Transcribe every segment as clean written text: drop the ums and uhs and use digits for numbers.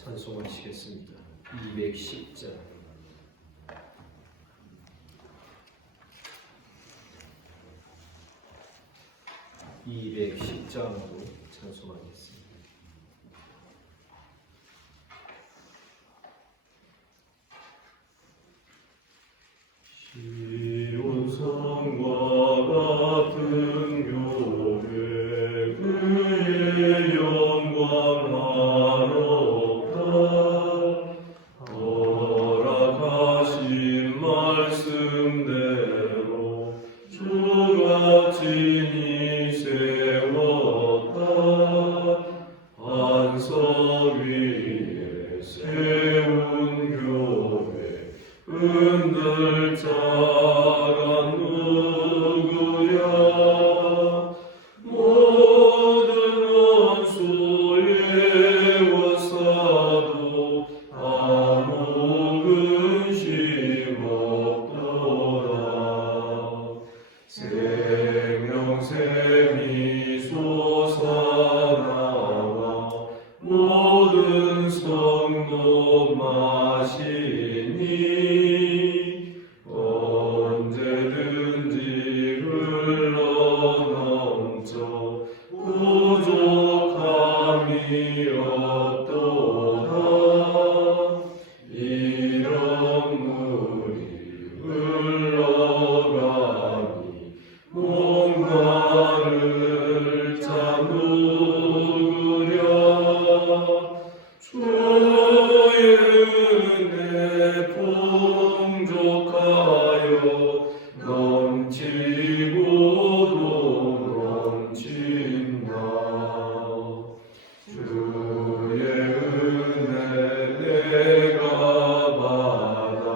찬송하시겠습니다. 210장 210장으로 찬송하겠습니다. 시온 성과 같은 교회 그의 영광 허락하신 말씀대로 주가 친히 세웠다. 반석 위에 세운 교회 흔들 자가 누구랴. 모든 원수의 워싸도 아무 근심 없도다. 생명샘이 솟아나와 모든 성도 마시니 언제든지 흘러넘쳐 부족함이 없도다. 이런 물이 흘러가니 목마를 자 누구랴. 주의 은혜 풍족하여 넘치고도 넘친다. 주의 은혜 내가 받아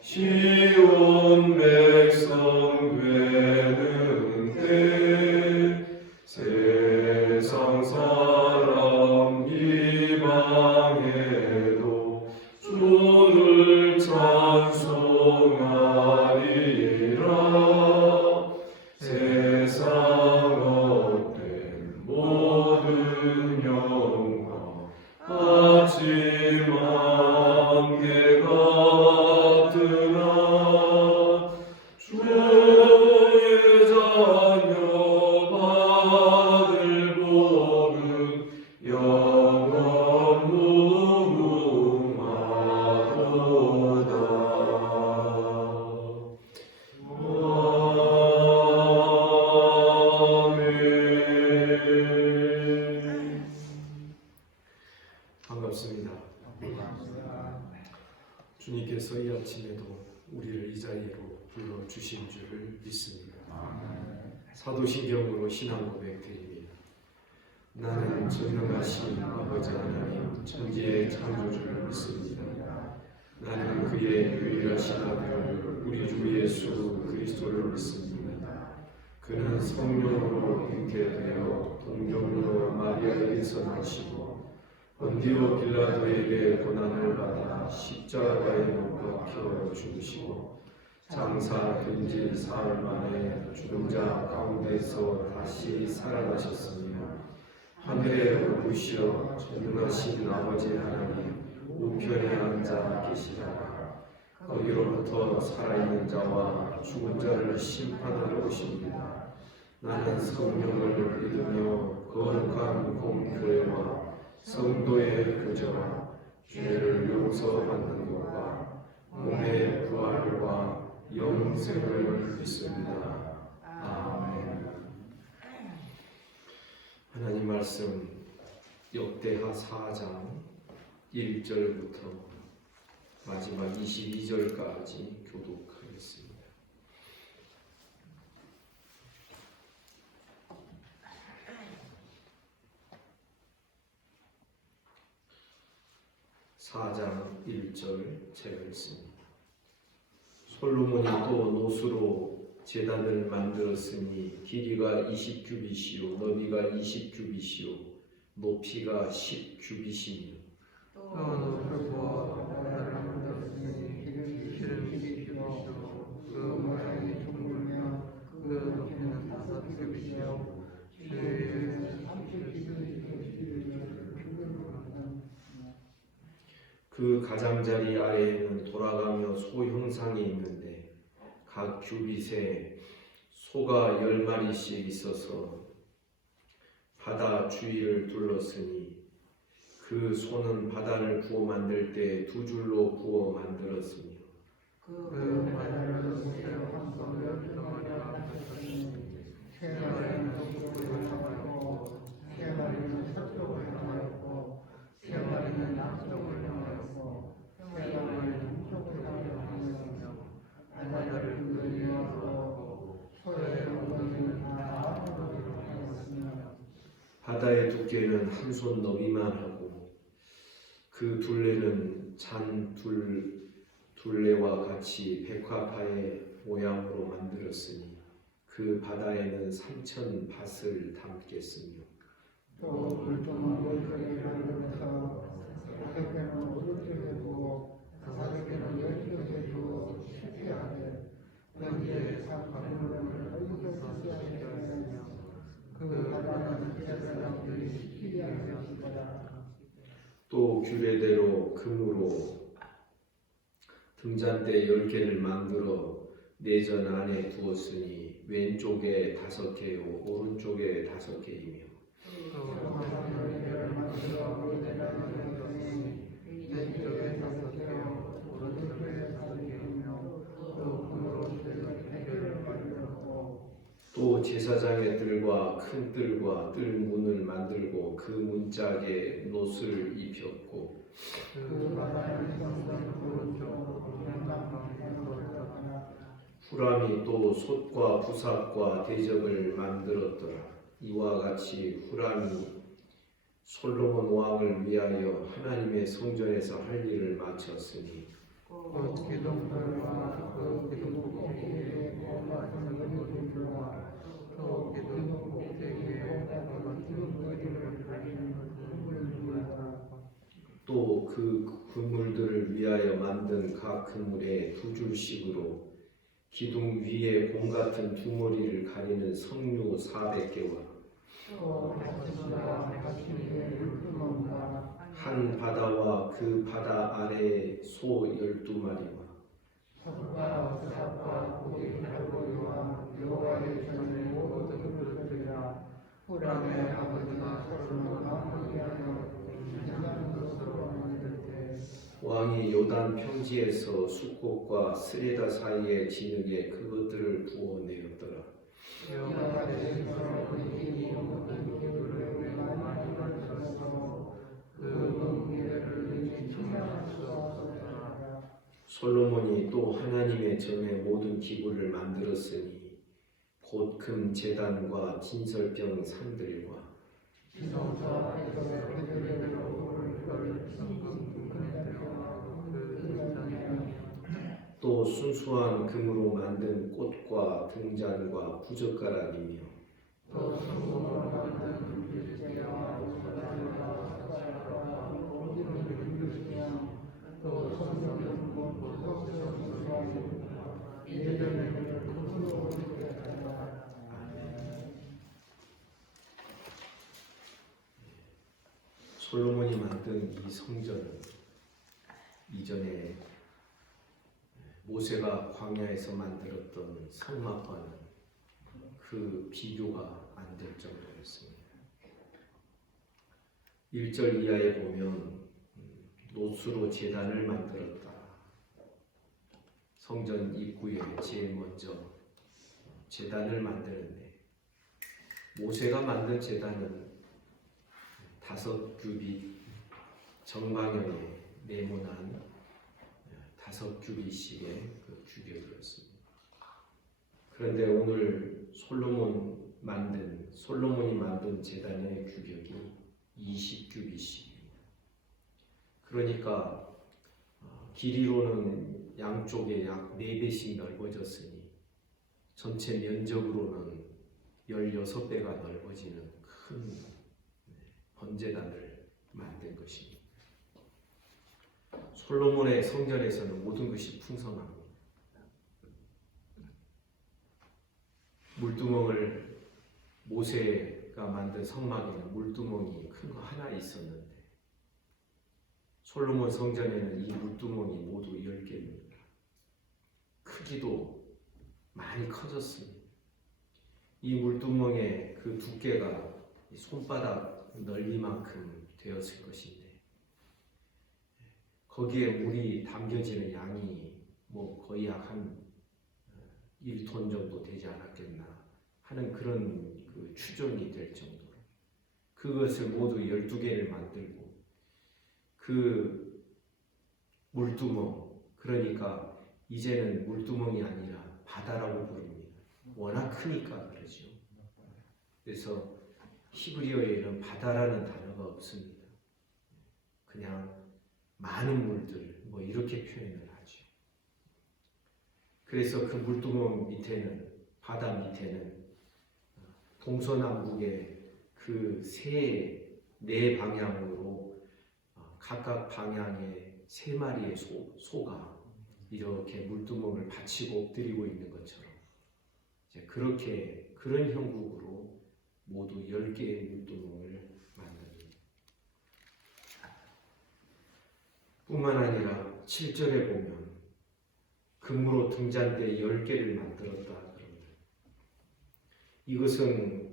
시온 백성 되는데 세상 사람 이방에도 주를 찬송하리라. 세상 헛된 모든 영광 아침 안개 같으나 주의 자녀 받을 복은 영원 무궁하도다. 아멘. 반갑습니다. 주님께서 이 아침에도 우리를 이 자리로 불러주신 줄을 믿습니다. 사도신경으로 신앙 고백드립니다. 나는 전능하신 아버지 하나님 천지의 창조주를 믿습니다. 나는 그의 유일하신 아들 우리 주 예수 그리스도를 믿습니다. 그는 성령으로 잉태되어 동정녀 마리아에게서 나시고 본디오 빌라도에게 고난을 받아 십자가에 못 박혀 죽으시고 장사된 지 사흘 만에 죽은 자 가운데서 다시 살아나셨으며 하늘에 오르시어 전능하신 아버지 하나님 우편에 앉아 계시다가 거기로부터 살아있는 자와 죽은 자를 심판하러 오십니다. 나는 성령을 믿으며 거룩한 공교회와 성도의 교제와 죄를 용서받는 것과 몸의 부활과 영생을 믿습니다. 아멘. 하나님 말씀 역대하 4장 1절부터 마지막 22절까지 교독하겠습니다. (4장 1절) 제가 읽습니다. 솔로몬이 또 노수로 제단을 만들었으니 길이가 20규빗이요 너비가 20규빗이요 높이가 10규빗이며 또 노수와 바다를 만들었으니 길은 20규빗이요 그 모양이 둥글며 그 높이는 5규빗이요 주위에 30규빗이 그 가장자리 아래에는 돌아가며 소 형상이 있는데 각 규빗에 소가 10마리씩 있어서 바다 주위를 둘렀으니 그 소는 바다를 구워 만들 때 2줄로 구워 만들었으며 그 바다를 모세와 함께 12마리가 하셨으니 3마리는 북쪽을 향하였고 3마리는 서쪽을 향하였고 3마리는 남쪽을 향하였고 3마리는 북쪽을 향하였으며 바다를 둘러싸고 소의 엉덩이는 다 아무로 향하였으며 바다의 두께는 한 손 너비만 하고 그 둘레는 둘레와 같이 백화파의 모양으로 만들었으니 그 바다에는 3,000 밭을 담겠으며 또 물동은 물속에 만들어서 5개는 오른쪽에 두고 5개는 왼쪽에 두고 쉽게 하되 여기에 사과물을 얼굴에서 쓰게 하였으며 그 바다는 제사장들이 시키게 하였으리라. 또 규례대로 금으로 등잔대 10개를 만들어 내전 안에 두었으니 왼쪽에 5개요 오른쪽에 5개이며 또 제사장의 뜰과 큰 뜰과 뜰 문을 만들고 그 문짝에 놋을 입혔고 후람이 또 솥과 부삽과 대접을 만들었더라. 이와 같이 후람이 솔로몬 왕을 위하여 하나님의 성전에서 할 일을 마쳤으니 기둥들과 그 기둥 꼭대기에 같은 기둥들과 또 기둥 꼭대기에 같은 기둥들을 가리는 그물들과 또 그 그물들을 위하여 만든 각 그물에 2줄씩으로 기둥 위에 공 같은 두머리를 가리는 석류 400개와 또 다시와 다시의 물두멍과 한 바다와 그 바다 아래에 소 12마리와 섭과 부삽과 고기 갈고리와 여호와의 전의 모든 그릇들이라. 후람의 아버지가 솔로몬 왕을 위하여 귀한 것으로 만들 때 왕이 요단 평지에서 숫꽃과 스레다 사이의 진흙에 그것들을 부어내었더라. 여호와께서 그의 모든 기구를 많이 만들어서 그 무게를 측량할 수 없었더라. 솔로몬이 또 하나님의 전에 모든 기구를 만들었으니 곧 금 제단과 진설병 상들과 지성소 에서의 그들로 물을 또 순수한 금으로 만든 꽃과 등잔과 부젓가락이며 또 성공을 만든 불빛과 우산과 숟가락과 모든 그릇이며 또 성경은 성경과 예전에는 금으로 되었다. 솔로몬이 만든 이 성전은 이전에 모세가 광야에서 만들었던 성막과는 그 비교가 안 될 정도였습니다. 1절 이하에 보면 놋으로 제단을 만들었다. 성전 입구에 제일 먼저 제단을 만드는데 모세가 만든 제단은 5규빗 정방형에 네모난 5규빗씩의 그 규격이었습니다. 그런데 오늘 솔로몬이 만든 제단의 규격이 20규빗씩입니다. 그러니까 길이로는 양쪽에 약 4배씩 넓어졌으니 전체 면적으로는 16배가 넓어지는 큰 번제단을 만든 것입니다. 솔로몬의 성전에서는 모든 것이 풍성합니다. 물두멍을 모세가 만든 성막에는 물두멍이 큰 거 하나 있었는데 솔로몬 성전에는 이 물두멍이 모두 10개입니다. 크기도 많이 커졌습니다. 이 물두멍의 그 두께가 손바닥 넓이만큼 되었을 것인데 거기에 물이 담겨지는 양이 거의 약 한 1톤 정도 되지 않았겠나 하는 그런 그 추정이 될 정도로 그것을 모두 12개를 만들고 그 물두멍, 그러니까 이제는 물두멍이 아니라 바다라고 부릅니다. 워낙 크니까 그러죠. 그래서 히브리어에는 바다라는 단어가 없습니다. 그냥 많은 물들 이렇게 표현을 하죠. 그래서 그 물두멍 밑에는, 바다 밑에는 동서남북의 그 네 방향으로 각각 방향에 3마리의 소가 이렇게 물두멍을 받치고 엎드리고 있는 것처럼 이제 그렇게 그런 형국으로 모두 10개의 물두멍을 만듭니다. 뿐만 아니라 7절에 보면 금으로 등잔대 10개를 만들었다 그럽니다. 이것은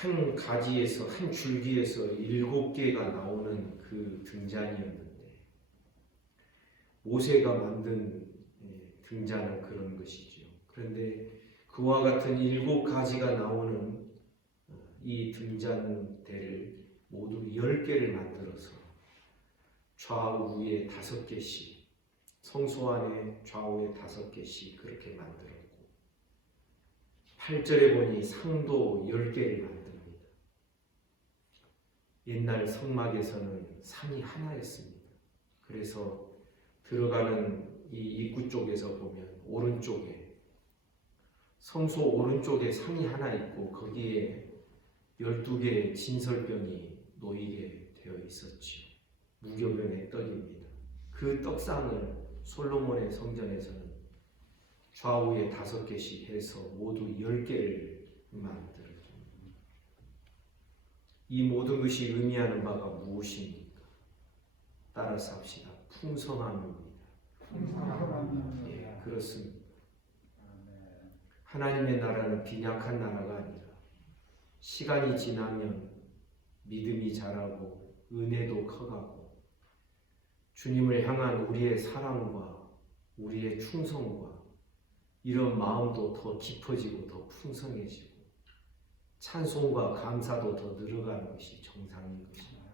한 가지에서, 한 줄기에서 7개가 나오는 그 등잔이었는데 모세가 만든 등잔은 그런 것이죠. 그런데 그와 같은 7가지가 나오는 이 등잔대를 모두 10개를 만들어서 좌우에 5개씩, 성소 안에 좌우에 5개씩 그렇게 만들었고 8절에 보니 상도 10개를 만듭니다. 옛날 성막에서는 상이 하나였습니다. 그래서 들어가는 이 입구 쪽에서 보면 오른쪽에, 성소 오른쪽에 상이 하나 있고 거기에 12개의 진설병이 놓이게 되어 있었지요. 무교병의 떡입니다. 그 떡상을 솔로몬의 성전에서는 좌우에 5개씩 해서 모두 10개를 만들었습니다. 이 모든 것이 의미하는 바가 무엇입니까? 따라서 합시다. 풍성함입니다. 예, 그렇습니다. 하나님의 나라는 빈약한 나라가 아니라 시간이 지나면 믿음이 자라고 은혜도 커가고 주님을 향한 우리의 사랑과 우리의 충성과 이런 마음도 더 깊어지고 더 풍성해지고 찬송과 감사도 더 늘어가는 것이 정상인 것입니다.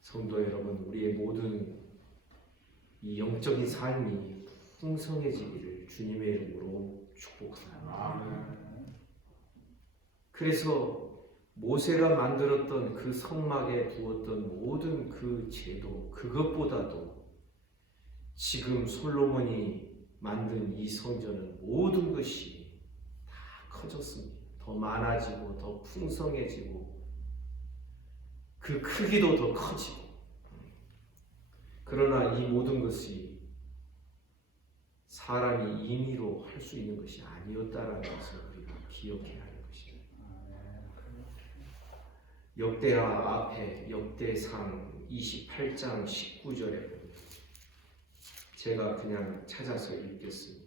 성도 여러분, 우리의 모든 이 영적인 삶이 풍성해지기를 주님의 이름으로 축복합니다. 그래서 모세가 만들었던 그 성막에 두었던 모든 그 제도, 그것보다도 지금 솔로몬이 만든 이 성전은 모든 것이 다 커졌습니다. 더 많아지고 더 풍성해지고 그 크기도 더 커지고. 그러나 이 모든 것이 사람이 임의로 할 수 있는 것이 아니었다라는 것을 우리가 기억해야 하는 것입니다. 역대하 앞에 역대상 28장 19절에 보면 제가 그냥 찾아서 읽겠습니다.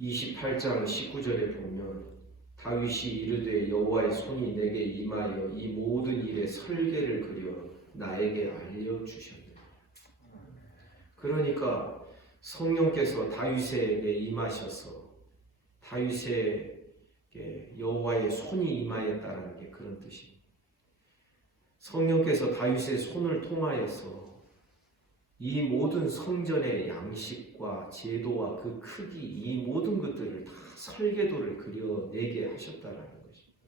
28장 19절에 보면 다윗이 이르되 여호와의 손이 내게 임하여 이 모든 일에 설계를 그려 나에게 알려주셨느니라. 그러니까 성령께서 다윗에게 임하셔서 다윗에게 여호와의 손이 임하였다는 게 그런 뜻입니다. 성령께서 다윗의 손을 통하여서 이 모든 성전의 양식과 제도와 그 크기, 이 모든 것들을 다 설계도를 그려내게 하셨다는 것입니다.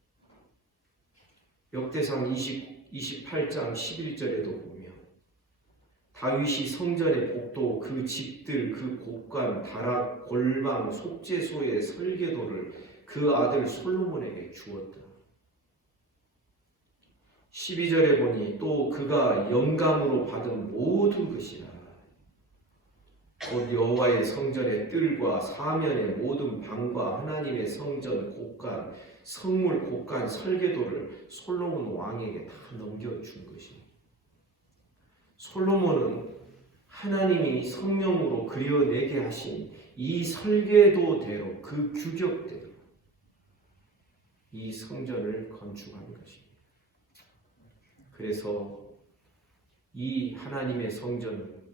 역대상 28장 11절에도 보면 다윗이 성전의 복도, 그 집들, 그 곳간, 다락, 골방, 속죄소의 설계도를 그 아들 솔로몬에게 주었다. 12절에 보니 또 그가 영감으로 받은 모든 것이라 곧 여호와의 성전의 뜰과 사면의 모든 방과 하나님의 성전 곳간 성물 곡간 설계도를 솔로몬 왕에게 다 넘겨준 것입니다. 솔로몬은 하나님이 성령으로 그려내게 하신 이 설계도대로 그 규격대로 이 성전을 건축한 것입니다. 그래서 이 하나님의 성전은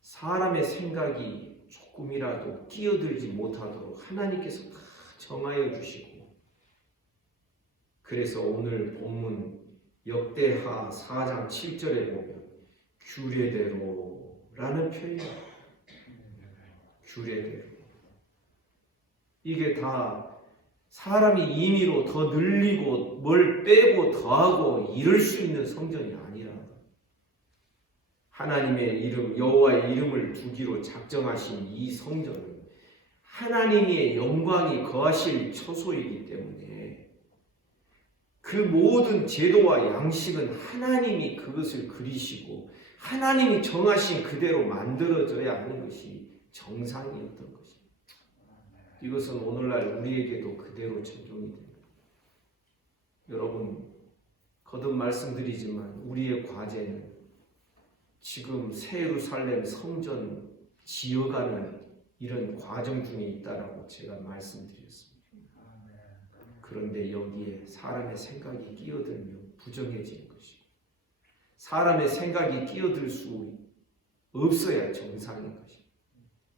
사람의 생각이 조금이라도 끼어들지 못하도록 하나님께서 다 정하여 주시고, 그래서 오늘 본문 역대하 4장 7절에 보면 규례대로라는 표현이에요. 규례대로. 이게 다 사람이 임의로 더 늘리고 뭘 빼고 더하고 이럴 수 있는 성전이 아니라 하나님의 이름, 여호와의 이름을 두기로 작정하신 이 성전은 하나님의 영광이 거하실 처소이기 때문에 그 모든 제도와 양식은 하나님이 그것을 그리시고 하나님이 정하신 그대로 만들어져야 하는 것이 정상이었던 것입니다. 이것은 오늘날 우리에게도 그대로 적용이 됩니다. 여러분, 거듭 말씀드리지만 우리의 과제는 지금 새 예루살렘 성전 지어가는 이런 과정 중에 있다라고 제가 말씀드렸습니다. 그런데 여기에 사람의 생각이 끼어들면 부정해지는 것이고, 사람의 생각이 끼어들 수 없어야 정상인 것입니다.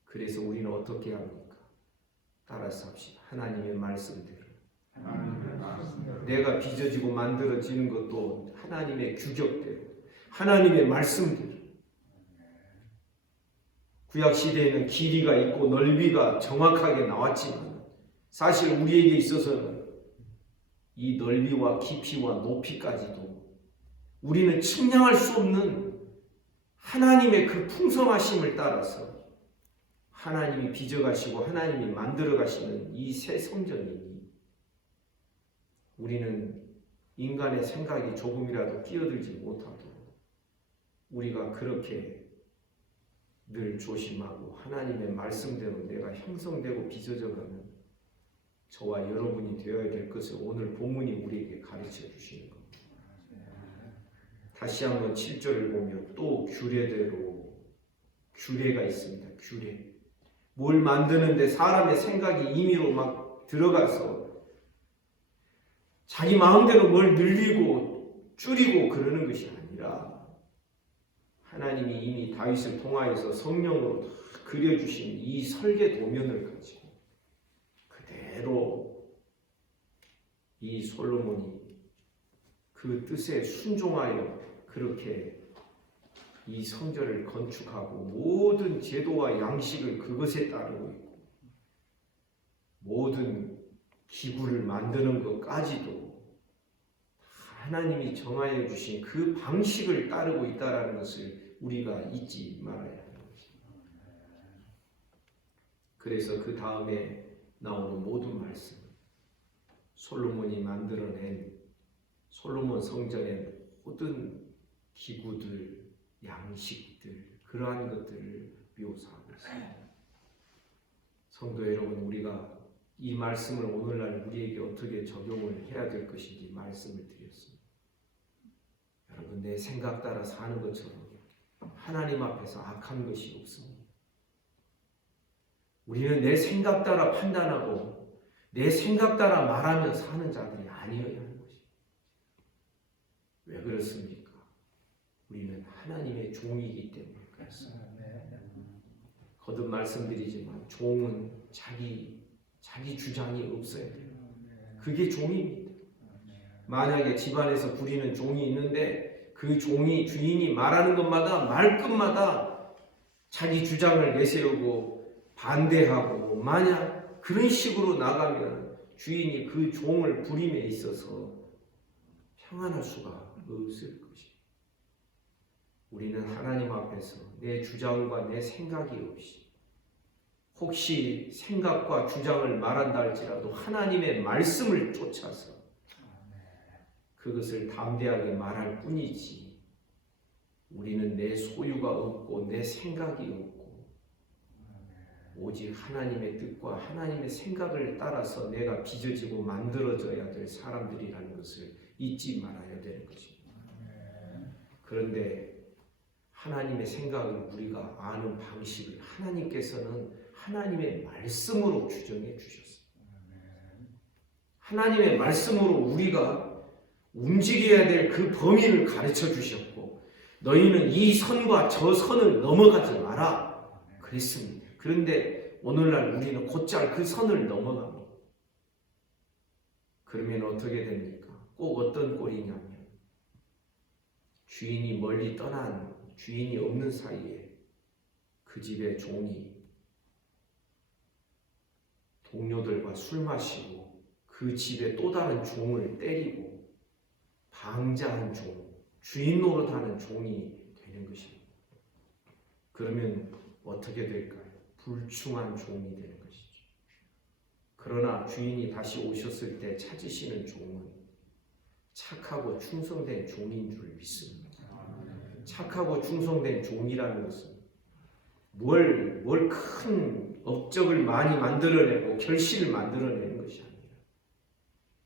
그래서 우리는 어떻게 합니까? 따라서 합시다. 하나님의 말씀대로. 내가 빚어지고 만들어지는 것도 하나님의 규격대로, 하나님의 말씀대로. 구약 시대에는 길이가 있고 넓이가 정확하게 나왔지만 사실 우리에게 있어서는 이 넓이와 깊이와 높이까지도 우리는 측량할 수 없는 하나님의 그 풍성하심을 따라서 하나님이 빚어가시고 하나님이 만들어가시는 이 새 성전이니 우리는 인간의 생각이 조금이라도 끼어들지 못하도록 우리가 그렇게 늘 조심하고 하나님의 말씀대로 내가 형성되고 빚어져가는 저와 여러분이 되어야 될 것을 오늘 본문이 우리에게 가르쳐 주시는 겁니다. 다시 한번 7절을 보면 또 규례대로 규례가 있습니다. 규례. 뭘 만드는데 사람의 생각이 임의로 막 들어가서 자기 마음대로 뭘 늘리고 줄이고 그러는 것이 아니라 하나님이 이미 다윗을 통하여서 성령으로 다 그려주신 이 설계 도면을 가지고 그대로 이 솔로몬이 그 뜻에 순종하여 그렇게 이 성전을 건축하고 모든 제도와 양식을 그것에 따르고 있고 모든 기구를 만드는 것까지도 하나님이 정하여 주신 그 방식을 따르고 있다는 것을 우리가 잊지 말아야 하는 것입니다. 그래서 그 다음에 나오는 모든 말씀, 솔로몬이 만들어낸 솔로몬 성전의 모든 기구들, 양식들, 그러한 것들을 묘사하고 있습니다. 성도 여러분, 우리가 이 말씀을 오늘날 우리에게 어떻게 적용을 해야 될 것인지 말씀을 드렸습니다. 여러분, 내 생각 따라 사는 것처럼 하나님 앞에서 악한 것이 없습니다. 우리는 내 생각 따라 판단하고 내 생각 따라 말하며 사는 자들이 아니어야 하는 것입니다. 왜 그렇습니까? 우리는 하나님의 종이기 때문에 그렇습니다. 거듭 말씀드리지만 종은 자기 주장이 없어야 돼요. 그게 종입니다. 만약에 집안에서 부리는 종이 있는데 그 종이 주인이 말하는 것마다 말끝마다 자기 주장을 내세우고 반대하고 만약 그런 식으로 나가면 주인이 그 종을 부림에 있어서 평안할 수가 없을 것입니다. 우리는 하나님 앞에서 내 주장과 내 생각이 없이 혹시 생각과 주장을 말한다 할지라도 하나님의 말씀을 쫓아서 그것을 담대하게 말할 뿐이지 우리는 내 소유가 없고 내 생각이 없고 오직 하나님의 뜻과 하나님의 생각을 따라서 내가 빚어지고 만들어져야 될 사람들이라는 것을 잊지 말아야 되는 것입니다. 그런데 하나님의 생각을 우리가 아는 방식을 하나님께서는 하나님의 말씀으로 규정해 주셨어요. 하나님의 말씀으로 우리가 움직여야 될 그 범위를 가르쳐 주셨고, 너희는 이 선과 저 선을 넘어가지 마라 그랬습니다. 그런데 오늘날 우리는 곧잘 그 선을 넘어갑니다. 그러면 어떻게 됩니까? 꼭 어떤 꼴이냐면, 주인이 멀리 떠난, 주인이 없는 사이에 그 집의 종이 동료들과 술 마시고 그 집의 또 다른 종을 때리고 방자한 종, 주인 노릇하는 종이 되는 것입니다. 그러면 어떻게 될까요? 불충한 종이 되는 것이죠. 그러나 주인이 다시 오셨을 때 찾으시는 종은 착하고 충성된 종인 줄 믿습니다. 착하고 충성된 종이라는 것은 뭘 큰 업적을 많이 만들어내고 결실을 만들어내는 것이 아니라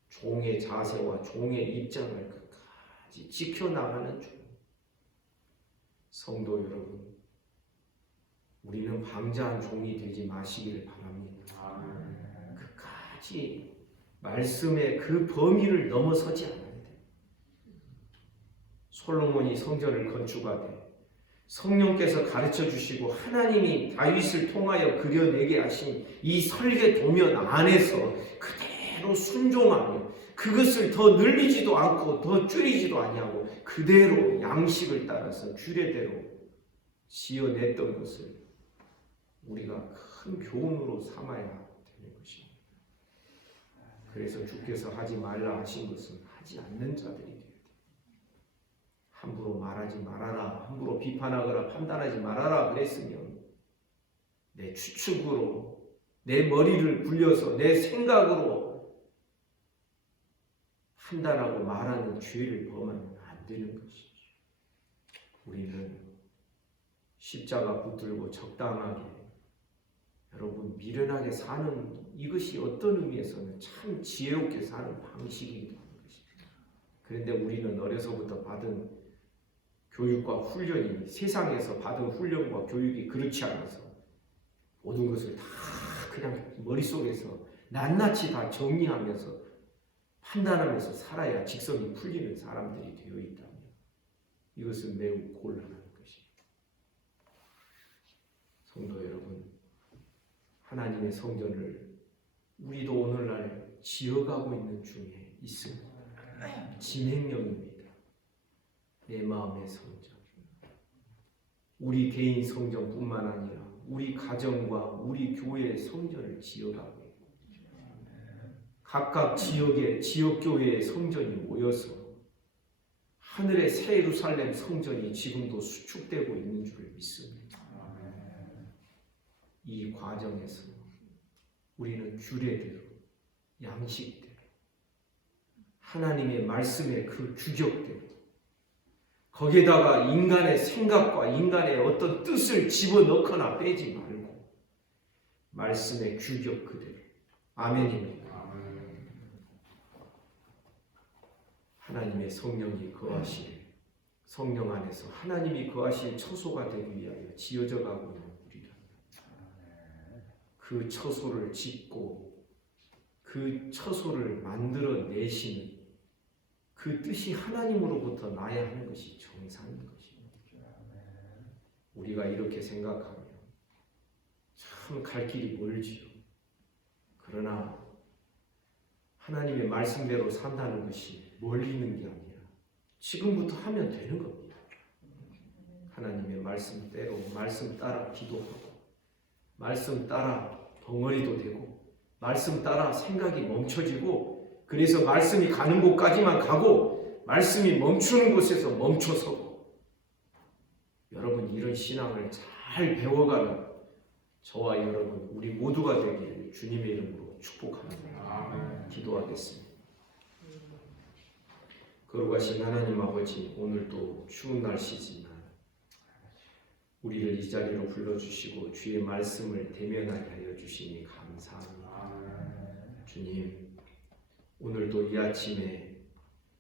종의 자세와 종의 입장을 끝까지 지켜나가는 종. 성도 여러분, 우리는 방자한 종이 되지 마시기를 바랍니다. 끝까지 말씀의 그 범위를 넘어서지 않아야 돼요. 솔로몬이 성전을 건축하되 성령께서 가르쳐 주시고 하나님이 다윗을 통하여 그려내게 하신 이 설계 도면 안에서 그대로 순종하며 그것을 더 늘리지도 않고 더 줄이지도 아니하고 그대로 양식을 따라서 규례대로 지어냈던 것을 우리가 큰 교훈으로 삼아야 되는 것입니다. 그래서 주께서 하지 말라 하신 것은 하지 않는 자들이 돼야 돼요. 함부로 말하지 말아라, 함부로 비판하거나 판단하지 말아라 그랬으면 내 추측으로 내 머리를 굴려서 내 생각으로 판단하고 말하는 죄를 범하면 안 되는 것이죠. 우리는 십자가 붙들고 적당하게 여러분 미련하게 사는 이것이 어떤 의미에서는 참 지혜롭게 사는 방식이기도 하는 것입니다. 그런데 우리는 어려서부터 받은 교육과 훈련이 세상에서 받은 훈련과 교육이 그렇지 않아서 모든 것을 다 그냥 머릿속에서 낱낱이 다 정리하면서 판단하면서 살아야 직성이 풀리는 사람들이 되어 있다면 이것은 매우 곤란한 것입니다. 성도 여러분, 하나님의 성전을 우리도 오늘날 지어가고 있는 중에 있습니다. 진행형입니다. 내 마음의 성전. 우리 개인 성전뿐만 아니라 우리 가정과 우리 교회의 성전을 지어가고 있고 각각 지역의 지역교회의 성전이 모여서 하늘의 새 예루살렘 성전이 지금도 수축되고 있는 줄 믿습니다. 이 과정에서 우리는 규례대로 양식대로 하나님의 말씀의 그 규격대로 거기에다가 인간의 생각과 인간의 어떤 뜻을 집어넣거나 빼지 말고 말씀의 규격 그대로 아멘입니다. 하나님의 성령이 거하실 성령 안에서 하나님이 거하실 처소가 되기 위하여 지어져 가고 있는 우리라. 그 처소를 짓고 그 처소를 만들어 내시는 그 뜻이 하나님으로부터 나야 하는 것이 정상인 것입니다. 우리가 이렇게 생각하면 참 갈 길이 멀지요. 그러나 하나님의 말씀대로 산다는 것이 멀리 있는 게 아니라 지금부터 하면 되는 겁니다. 하나님의 말씀대로 말씀 따라 기도하고 말씀 따라 덩어리도 되고 말씀 따라 생각이 멈춰지고 그래서 말씀이 가는 곳까지만 가고 말씀이 멈추는 곳에서 멈춰서고 여러분 이런 신앙을 잘 배워가는 저와 여러분 우리 모두가 되기를 주님의 이름으로 축복합니다. 기도하겠습니다. 거룩하신 하나님 아버지, 오늘도 추운 날씨지만 우리를 이 자리로 불러주시고 주의 말씀을 대면하게 하여 주시니 감사합니다. 주님, 오늘도 이 아침에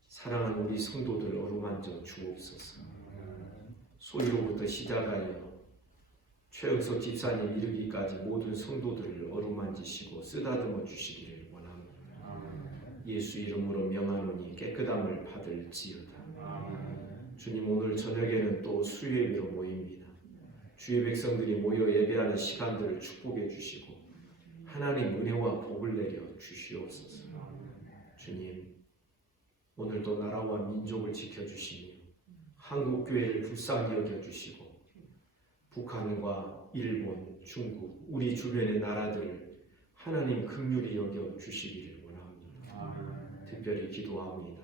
사랑하는 우리 성도들 어루만져 주옵소서. 소위로부터 시작하여 최영석 집사님 이르기까지 모든 성도들을 어루만지시고 쓰다듬어 주시기를 원합니다. 예수 이름으로 명하노니 깨끗함을 받을지어다. 주님, 오늘 저녁에는 또 수요예배로 모입니다. 주의 백성들이 모여 예배하는 시간들을 축복해 주시고 하나님 은혜와 복을 내려 주시옵소서. 주님, 오늘도 나라와 민족을 지켜주시며 한국교회를 불쌍히 여겨주시고 북한과 일본, 중국, 우리 주변의 나라들을 하나님 긍휼히 여겨주시기를 원합니다. 특별히 기도합니다.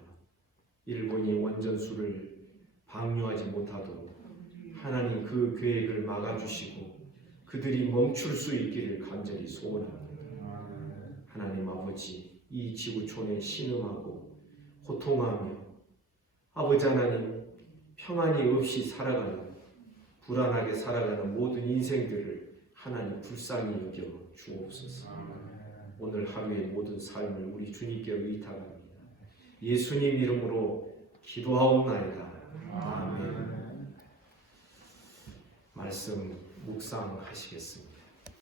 일본이 원전수를 방류하지 못하도록 하나님 그 계획을 막아주시고 그들이 멈출 수 있기를 간절히 소원합니다. 하나님 아버지, 이 지구촌에 신음하고 고통하며 아버지 하나님 평안이 없이 살아가는 불안하게 살아가는 모든 인생들을 하나님 불쌍히 여겨 주옵소서. 오늘 하루의 모든 삶을 우리 주님께 의탁합니다. 예수님 이름으로 기도하옵나이다. 아멘. 말씀 묵상하시겠습니다.